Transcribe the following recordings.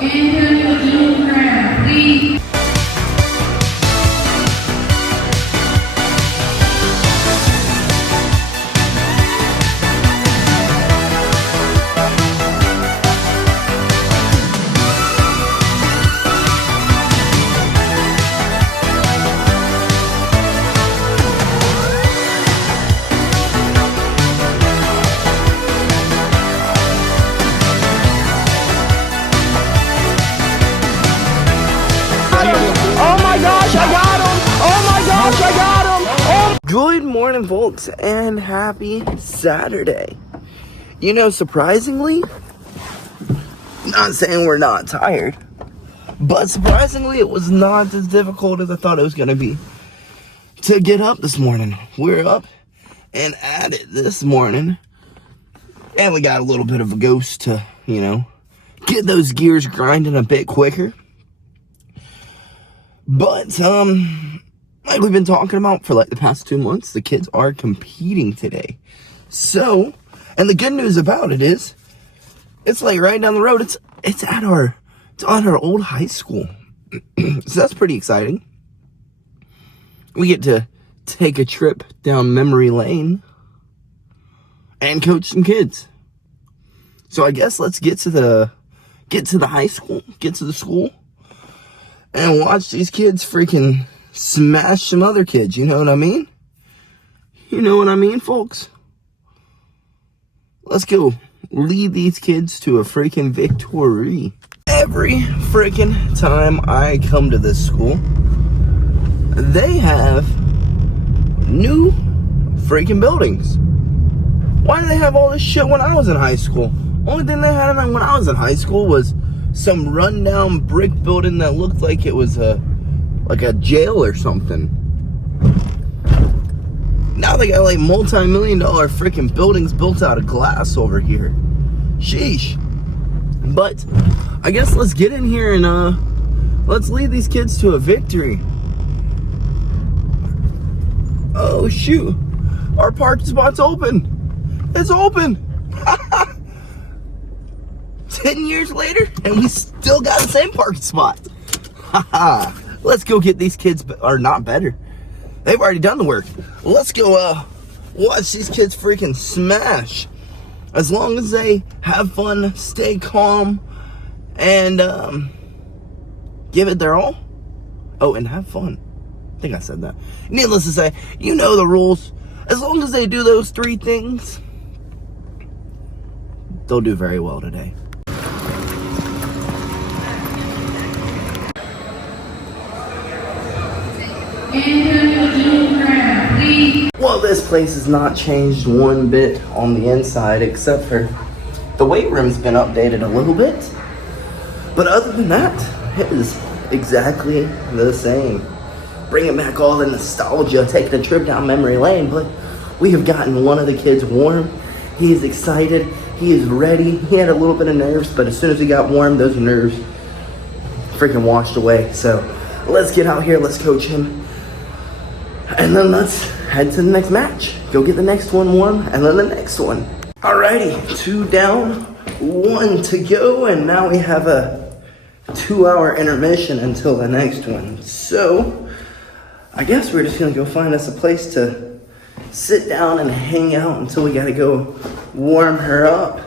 Good morning, folks, and happy Saturday. You know, surprisingly, not saying we're not tired, but surprisingly, it was not as difficult as I thought it was going to be to get up this morning. We're up and at it this morning, and we got a little bit of a ghost to, you know, get those gears grinding a bit quicker. But, like we've been talking about for like the past 2 months, the kids are competing today. So, and the good news about it is, it's like right down the road. It's at our old high school. So that's pretty exciting. We get to take a trip down memory lane and coach some kids. So I guess let's get to the high school, get to the school, and watch these kids freaking smash some other kids, you know what I mean? You know what I mean, folks? Let's go lead these kids to a freaking victory. Every freaking time I come to this school, they have new freaking buildings. Why do they have all this shit when I was in high school? Only thing they had when I was in high school was some rundown brick building that looked like it was like a jail or something. Now they got like multi-million-dollar freaking buildings built out of glass over here. Sheesh. But I guess let's get in here and let's lead these kids to a victory. Oh shoot, our parking spot's open. It's open. 10 years later and we still got the same parking spot. Haha. Let's go get these kids, or not better. They've already done the work. Let's go watch these kids freaking smash. As long as they have fun, stay calm, and give it their all. Oh, and have fun. I think I said that. Needless to say, you know the rules. As long as they do those 3 things, they'll do very well today. Well, this place has not changed one bit on the inside, except for the weight room's been updated a little bit. But other than that, it is exactly the same. Bringing back all the nostalgia, taking a trip down memory lane, but we have gotten one of the kids warm. He is excited. He is ready. He had a little bit of nerves, but as soon as he got warm, those nerves freaking washed away. So let's get out here. Let's coach him. And then let's head to the next match. Go get the next one warm, and then the next one. Alrighty, 2 down, 1 to go, and now we have a 2-hour intermission until the next one. So, I guess we're just gonna go find us a place to sit down and hang out until we gotta go warm her up.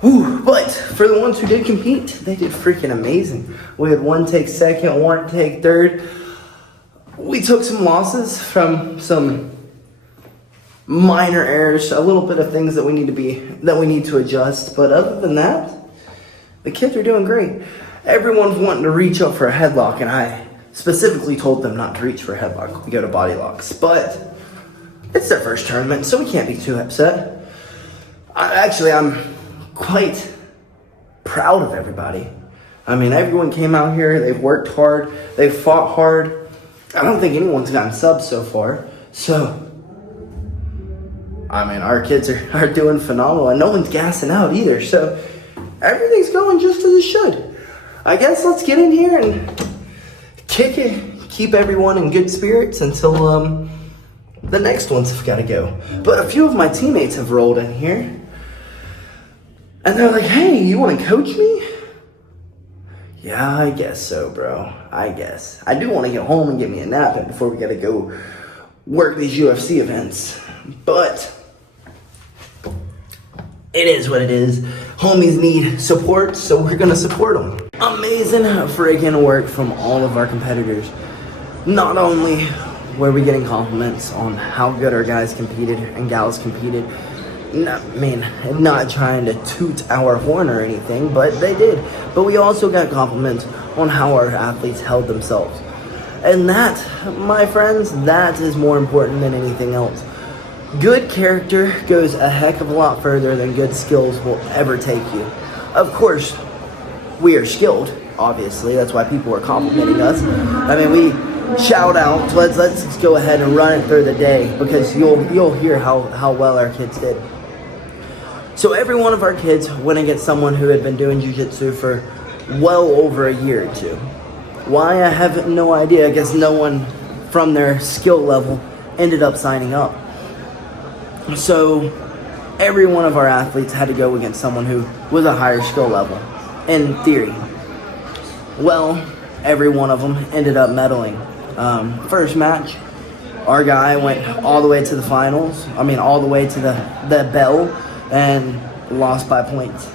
Whew, but for the ones who did compete, they did freaking amazing. We had 1 take second, 1 take third. We took some losses from some minor errors, a little bit of things that we need to adjust. But other than that, the kids are doing great. Everyone's wanting to reach up for a headlock, and I specifically told them not to reach for a headlock. We go to body locks, but it's their first tournament, so we can't be too upset. I'm quite proud of everybody. I mean, everyone came out here. They've worked hard. They've fought hard. I don't think anyone's gotten subs so far. So, I mean, our kids are doing phenomenal, and no one's gassing out either. So, everything's going just as it should. I guess let's get in here and kick it. Keep everyone in good spirits until the next ones have got to go. But a few of my teammates have rolled in here. And they're like, hey, you want to coach me? Yeah, I guess so, bro. I guess. I do want to get home and get me a nap in before we gotta go work these UFC events. But it is what it is. Homies need support, so we're gonna support them. Amazing freaking work from all of our competitors. Not only were we getting compliments on how good our guys competed and gals competed, not trying to toot our horn or anything, but they did. But we also got compliments on how our athletes held themselves. And that, my friends, that is more important than anything else. Good character goes a heck of a lot further than good skills will ever take you. Of course, we are skilled, obviously. That's why people are complimenting us. I mean, we shout out. Let's just go ahead and run it through the day, because you'll hear how well our kids did. So every one of our kids went against someone who had been doing jiu-jitsu for well over a year or two. Why, I have no idea. I guess no one from their skill level ended up signing up. So every one of our athletes had to go against someone who was a higher skill level, in theory. Well, every one of them ended up medaling. First match, our guy went all the way to the finals. All the way to the bell, and lost by points.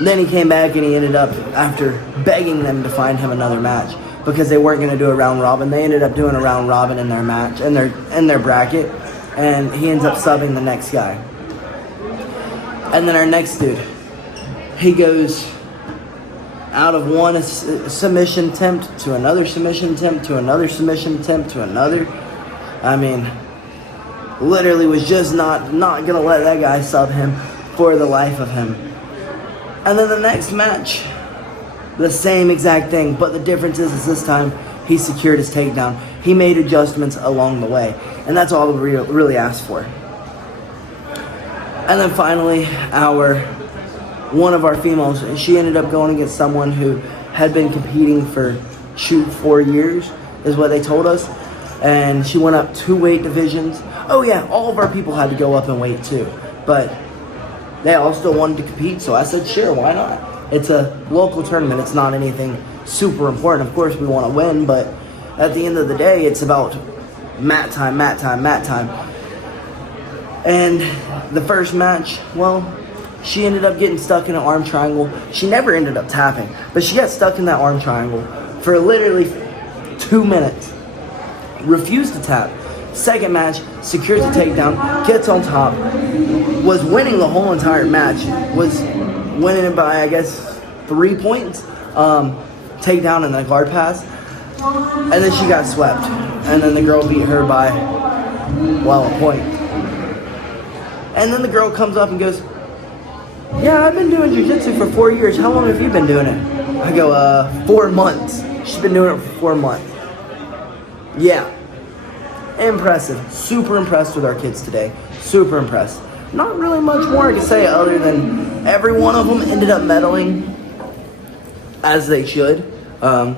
Then he came back and he ended up, after begging them to find him another match, because they weren't going to do a round robin, they ended up doing a round robin in their match, in their bracket, and he ends up subbing the next guy. And then our next dude, he goes out of one submission attempt to another submission attempt to another submission attempt to another. Literally was just not gonna let that guy sub him for the life of him. And then the next match, the same exact thing, but the difference is this time he secured his takedown. He made adjustments along the way, and that's all we really asked for. And then finally, one of our females, she ended up going against someone who had been competing for 4 years, is what they told us. And she went up 2 weight divisions. Oh yeah, all of our people had to go up in weight too, but they all still wanted to compete, so I said, sure, why not? It's a local tournament. It's not anything super important. Of course, we want to win, but at the end of the day, it's about mat time. And the first match, well, she ended up getting stuck in an arm triangle. She never ended up tapping, but she got stuck in that arm triangle for literally 2 minutes. Refused to tap. Second match, secures the takedown, gets on top, was winning the whole entire match, was winning it by, I guess, 3 points, takedown and then guard pass, and then she got swept, and then the girl beat her by, well, a point. And then the girl comes up and goes, yeah, I've been doing jiu-jitsu for 4 years. How long have you been doing it? I go, 4 months. She's been doing it for 4 months. Yeah. Impressive. Super impressed with our kids today. Super impressed. Not really much more I can say other than every one of them ended up medaling as they should. And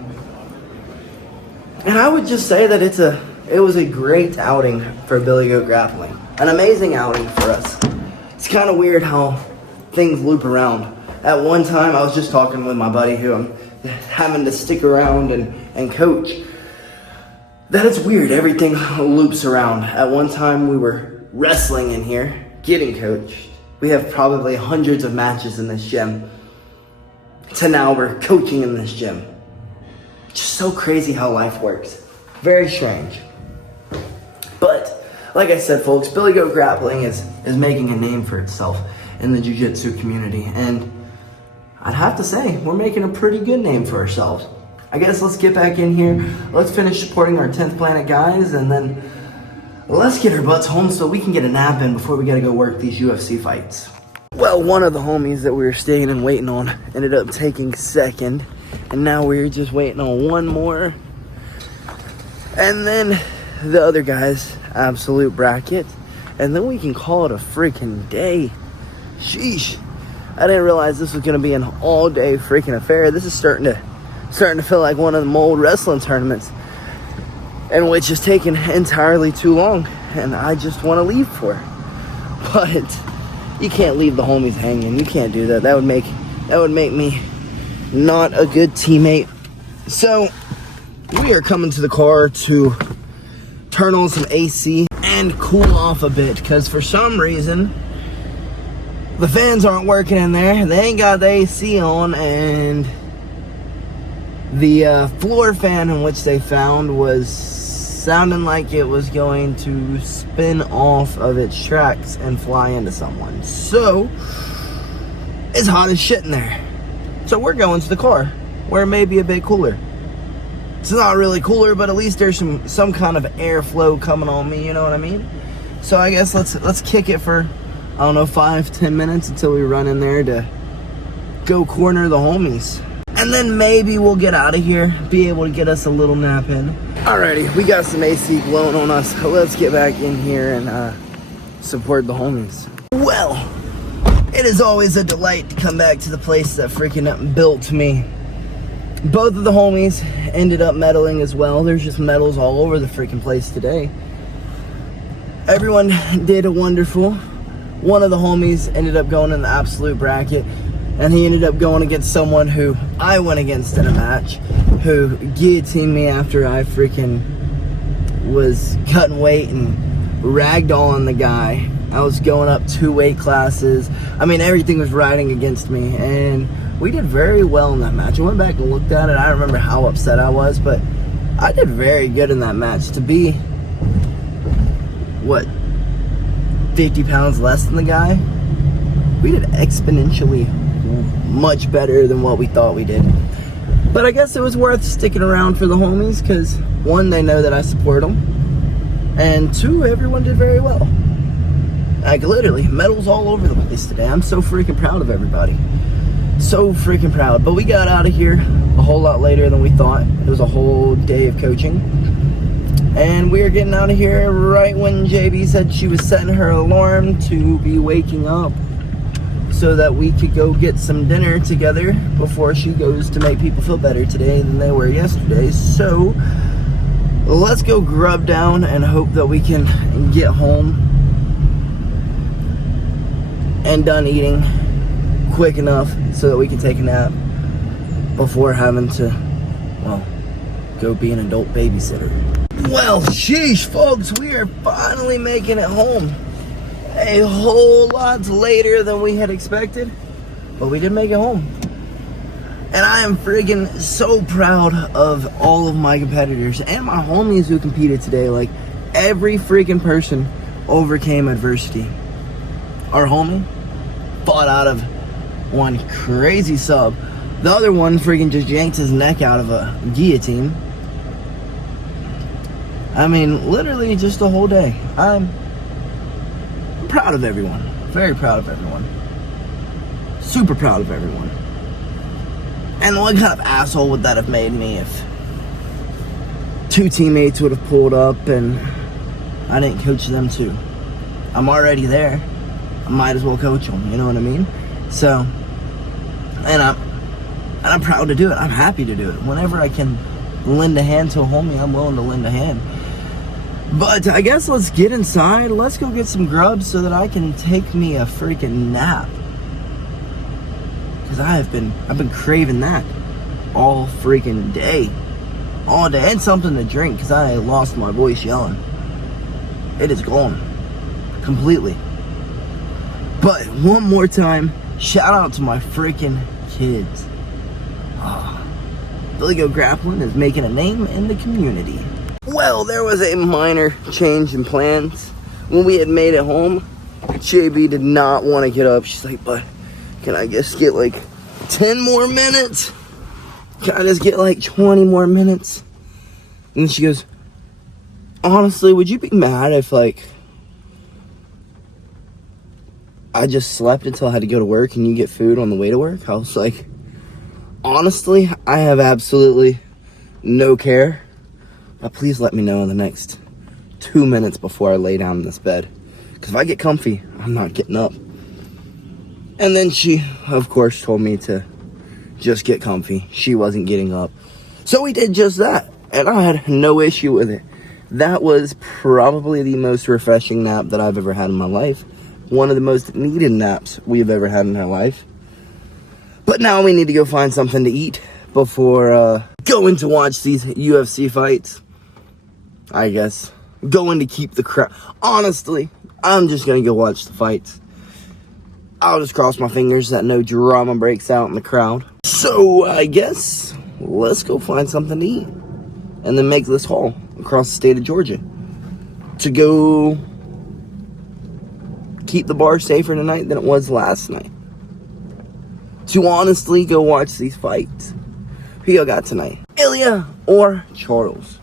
I would just say that it was a great outing for BillyGoat Grappling. An amazing outing for us. It's kind of weird how things loop around. At one time, I was just talking with my buddy who I'm having to stick around and coach. That it's weird, everything loops around. At one time we were wrestling in here, getting coached. We have probably hundreds of matches in this gym. To now we're coaching in this gym. Just so crazy how life works. Very strange. But, like I said folks, BillyGoat Grappling is making a name for itself in the jiu-jitsu community. And I'd have to say, we're making a pretty good name for ourselves. I guess let's get back in here, let's finish supporting our 10th Planet guys, and then let's get our butts home so we can get a nap in before we gotta go work these UFC fights. Well, one of the homies that we were staying and waiting on ended up taking second, and now we're just waiting on one more. And then the other guy's absolute bracket, and then we can call it a freaking day. Sheesh. I didn't realize this was gonna be an all-day freaking affair. This is starting to feel like one of the old wrestling tournaments, and which is taking entirely too long, and I just want to leave for it. But you can't leave the homies hanging. You can't do that. That would make me not a good teammate. So we are coming to the car to turn on some AC and cool off a bit, because for some reason the fans aren't working in there. They ain't got the AC on, and the floor fan in which they found was sounding like it was going to spin off of its tracks and fly into someone. So it's hot as shit in there. So we're going to the car where it may be a bit cooler. It's not really cooler, but at least there's some kind of airflow coming on me, you know what I mean? So I guess let's kick it for, I don't know, 5-10 minutes until we run in there to go corner the homies. And then maybe we'll get out of here, be able to get us a little nap in. Alrighty, we got some AC blowing on us. Let's get back in here and support the homies. Well, it is always a delight to come back to the place that freaking built me. Both of the homies ended up medaling as well. There's just medals all over the freaking place today. Everyone did wonderful. One of the homies ended up going in the absolute bracket, and he ended up going against someone who I went against in a match, who guillotined me after I freaking was cutting weight and ragdolling the guy. I was going up 2 weight classes. I mean, everything was riding against me, and we did very well in that match. I went back and looked at it. I remember how upset I was, but I did very good in that match. To be, what, 50 pounds less than the guy, we did exponentially much better than what we thought we did. But I guess it was worth sticking around for the homies, because 1, they know that I support them, and 2, everyone did very well. Like, literally, medals all over the place today. I'm so freaking proud of everybody. So freaking proud. But we got out of here a whole lot later than we thought. It was a whole day of coaching, and we are getting out of here right when JB said she was setting her alarm to be waking up so that we could go get some dinner together before she goes to make people feel better today than they were yesterday. So let's go grub down and hope that we can get home and done eating quick enough so that we can take a nap before having to, well, go be an adult babysitter. Well, sheesh, folks, we are finally making it home. A whole lot later than we had expected, but we did make it home. And I am friggin' so proud of all of my competitors and my homies who competed today. Like, every freaking person overcame adversity. Our homie fought out of one crazy sub. The other one freaking just yanked his neck out of a guillotine. I mean, literally just a whole day. I'm proud of everyone. Very proud of everyone. Super proud of everyone. And what kind of asshole would that have made me if 2 teammates would have pulled up and I didn't coach them too? I'm already there. I might as well coach them, you know what I mean? So, and I'm proud to do it. I'm happy to do it. Whenever I can lend a hand to a homie, I'm willing to lend a hand. But I guess let's get inside. Let's go get some grubs so that I can take me a freaking nap. Because I've been craving that all freaking day. All day. And something to drink, because I lost my voice yelling. It is gone. Completely. But one more time, shout out to my freaking kids. BillyGoat Grappling is making a name in the community. Well, there was a minor change in plans. When we had made it home, JB did not want to get up. She's like, but can I just get like 10 more minutes? Can I just get like 20 more minutes? And then she goes, honestly, would you be mad if like I just slept until I had to go to work and you get food on the way to work? I was like, honestly, I have absolutely no care. But please let me know in the next 2 minutes before I lay down in this bed. Because if I get comfy, I'm not getting up. And then she, of course, told me to just get comfy. She wasn't getting up. So we did just that. And I had no issue with it. That was probably the most refreshing nap that I've ever had in my life. One of the most needed naps we've ever had in our life. But now we need to go find something to eat before going to watch these UFC fights. I guess. Going to keep the crowd. Honestly, I'm just going to go watch the fights. I'll just cross my fingers that no drama breaks out in the crowd. So, I guess, let's go find something to eat. And then make this haul across the state of Georgia. To go keep the bar safer tonight than it was last night. To honestly go watch these fights. Who y'all got tonight? Ilya or Charles?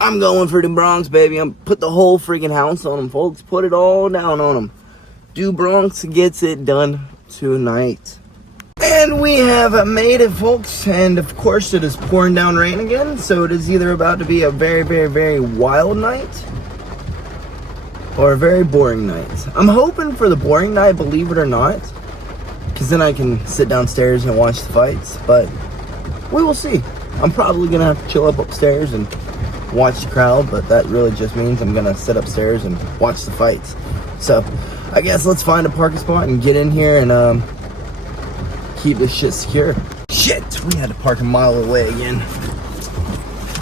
I'm going for the Bronx, baby. I'm put the whole freaking house on them, folks. Put it all down on them. Do Bronx gets it done tonight. And we have made it, folks. And of course, it is pouring down rain again. So it is either about to be a very, very, very wild night or a very boring night. I'm hoping for the boring night, believe it or not. Because then I can sit downstairs and watch the fights. But we will see. I'm probably going to have to chill up upstairs and watch the crowd. But that really just means I'm going to sit upstairs and watch the fights. So I guess let's find a parking spot and get in here and keep this shit secure. Shit, we had to park a mile away again.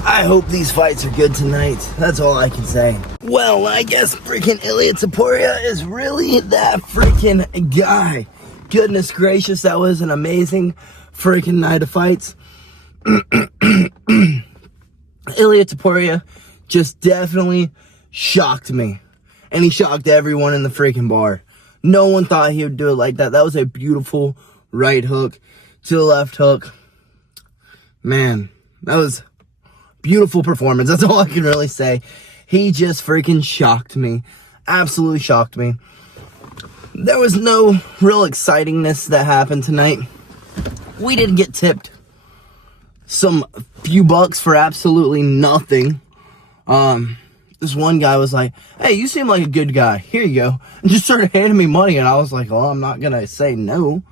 I hope these fights are good tonight. That's all I can say. Well, I guess freaking Ilya Topuria is really that freaking guy. Goodness gracious, that was an amazing freaking night of fights. Ilya Topuria just definitely shocked me. And he shocked everyone in the freaking bar. No one thought he would do it like that. That was a beautiful right hook to the left hook. Man, that was beautiful performance. That's all I can really say. He just freaking shocked me. Absolutely shocked me. There was no real excitingness that happened tonight. We didn't get tipped some few bucks for absolutely nothing. This one guy was like, hey, you seem like a good guy. Here you go. And just started handing me money. And I was like, well, I'm not going to say no.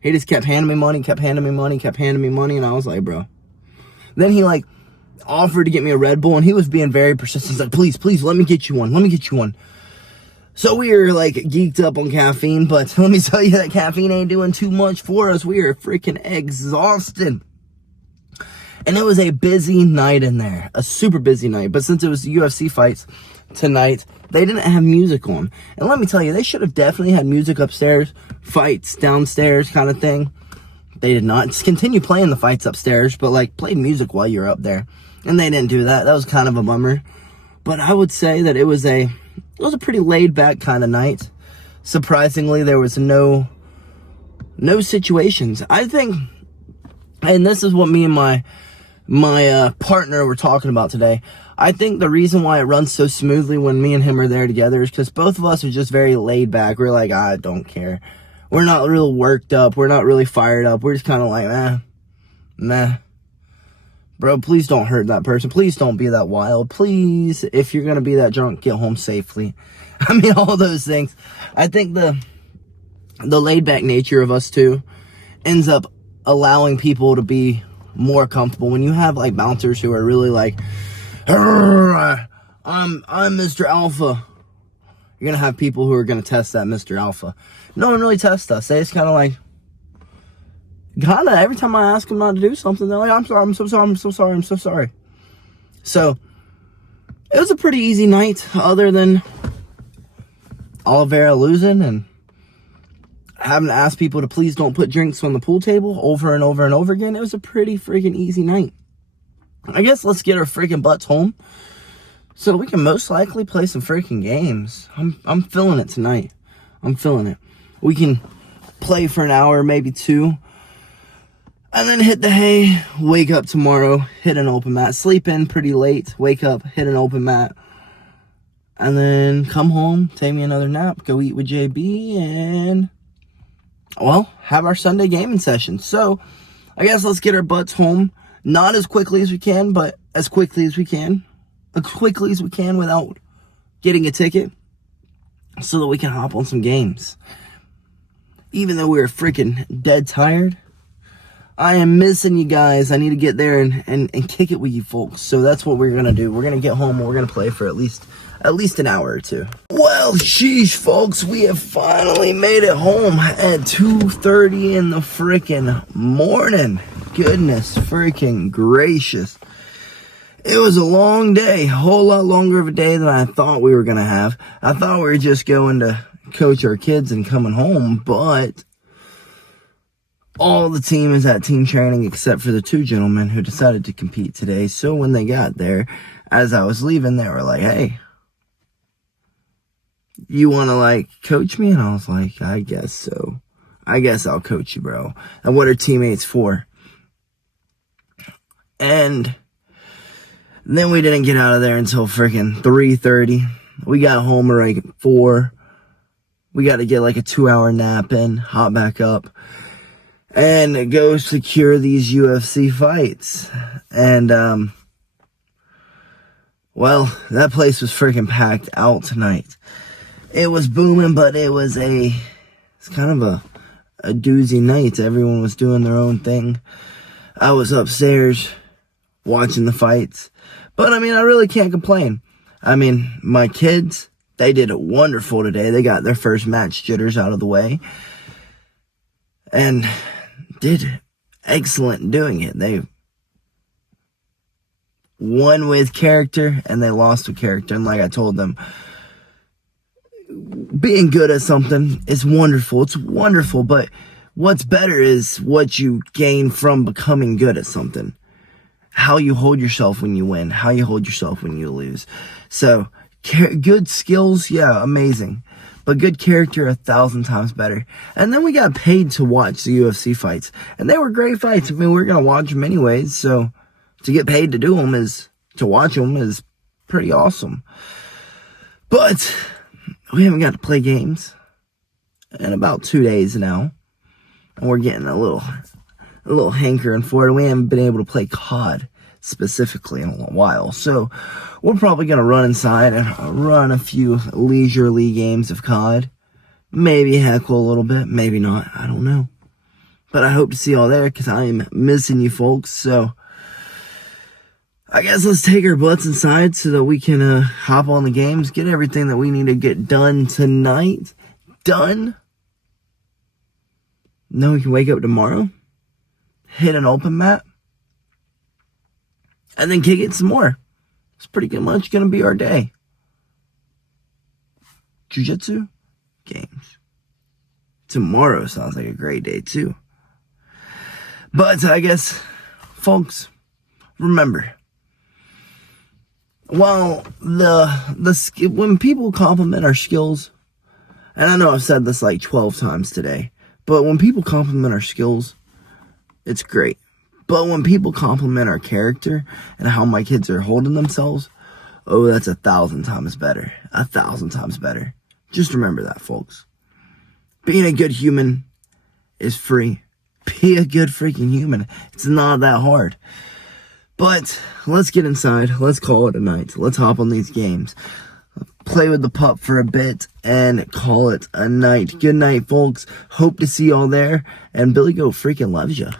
He just kept handing me money, kept handing me money, kept handing me money. And I was like, bro. Then he like offered to get me a Red Bull. And he was being very persistent. He's like, please, let me get you one. Let me get you one. So we were like geeked up on caffeine. But let me tell you that caffeine ain't doing too much for us. We are freaking exhausted. And it was a busy night in there. A super busy night. But since it was UFC fights tonight, they didn't have music on. And let me tell you, they should have definitely had music upstairs, fights downstairs kind of thing. They did not. Just continue playing the fights upstairs, but like played music while you're up there. And they didn't do that. That was kind of a bummer. But I would say that it was a pretty laid back kind of night. Surprisingly, there was no situations. I think, and this is what me and my partner were talking about today. I think the reason why it runs so smoothly when me and him are there together is because both of us are just very laid back. We're like, I don't care. We're not real worked up. We're not really fired up. We're just kind of like, meh. Bro, please don't hurt that person. Please don't be that wild. Please, if you're going to be that drunk, get home safely. I mean, all those things. I think the laid back nature of us two ends up allowing people to be more comfortable. When you have like bouncers who are really like, I'm Mr. Alpha, you're gonna have people who are gonna test that Mr. Alpha. No one really tests us. They just kind of every time I ask them not to do something, they're like, I'm so sorry. So it was a pretty easy night, other than Oliveira losing and having to ask people to please don't put drinks on the pool table over and over and over again. It was a pretty freaking easy night. I guess let's get our freaking butts home so we can most likely play some freaking games. I'm feeling it tonight. I'm feeling it. We can play for an hour, maybe two, and then hit the hay, wake up tomorrow, hit an open mat, sleep in pretty late, wake up, hit an open mat, and then come home, take me another nap, go eat with JB, and well, have our Sunday gaming session. So, I guess let's get our butts home. Not as quickly as we can, but as quickly as we can. As quickly as we can without getting a ticket. So that we can hop on some games. Even though we're freaking dead tired, I am missing you guys. I need to get there and kick it with you folks. So that's what we're going to do. We're going to get home and we're going to play for at least at least an hour or two. Well, sheesh, folks, we have finally made it home at 2:30 in the freaking morning. Goodness freaking gracious. It was a long day, a whole lot longer of a day than I thought we were going to have. I thought we were just going to coach our kids and coming home, but all the team is at team training except for the two gentlemen who decided to compete today. So when they got there, as I was leaving, they were like, hey, you want to, like, coach me? And I was like, I guess so. I guess I'll coach you, bro. And what are teammates for? And then we didn't get out of there until freaking 3:30. We got home at like 4. We got to get like a 2-hour nap in, hop back up, and go secure these UFC fights. And, well, that place was freaking packed out tonight. It was booming, but it's kind of a doozy night. Everyone was doing their own thing. I was upstairs watching the fights. But, I mean, I really can't complain. I mean, my kids, they did wonderful today. They got their first match jitters out of the way. And did excellent doing it. They won with character, and they lost with character. And like I told them, being good at something is wonderful. It's wonderful, but what's better is what you gain from becoming good at something. How you hold yourself when you win, how you hold yourself when you lose. So, good skills, yeah, amazing. But good character, 1,000 times better. And then we got paid to watch the UFC fights. And they were great fights. I mean, we're going to watch them anyways. So, to get paid to watch them is pretty awesome. But we haven't got to play games in about 2 days now. And we're getting a little hankering for it. We haven't been able to play COD specifically in a while. So we're probably going to run inside and run a few leisurely games of COD. Maybe heckle a little bit. Maybe not. I don't know. But I hope to see y'all there because I am missing you folks. So I guess let's take our butts inside so that we can hop on the games, get everything that we need to get done tonight. Done. Then we can wake up tomorrow, hit an open mat, and then kick it some more. It's pretty much going to be our day. Jiu-jitsu, games. Tomorrow sounds like a great day too. But I guess, folks, remember, while when people compliment our skills, and I know I've said this like 12 times today, but when people compliment our skills, it's great. But when people compliment our character and how my kids are holding themselves, oh, that's 1,000 times better. 1,000 times better. Just remember that, folks. Being a good human is free. Be a good freaking human. It's not that hard. But let's get inside. Let's call it a night. Let's hop on these games. Play with the pup for a bit and call it a night. Good night, folks. Hope to see y'all there. And BillyGoat freaking loves ya.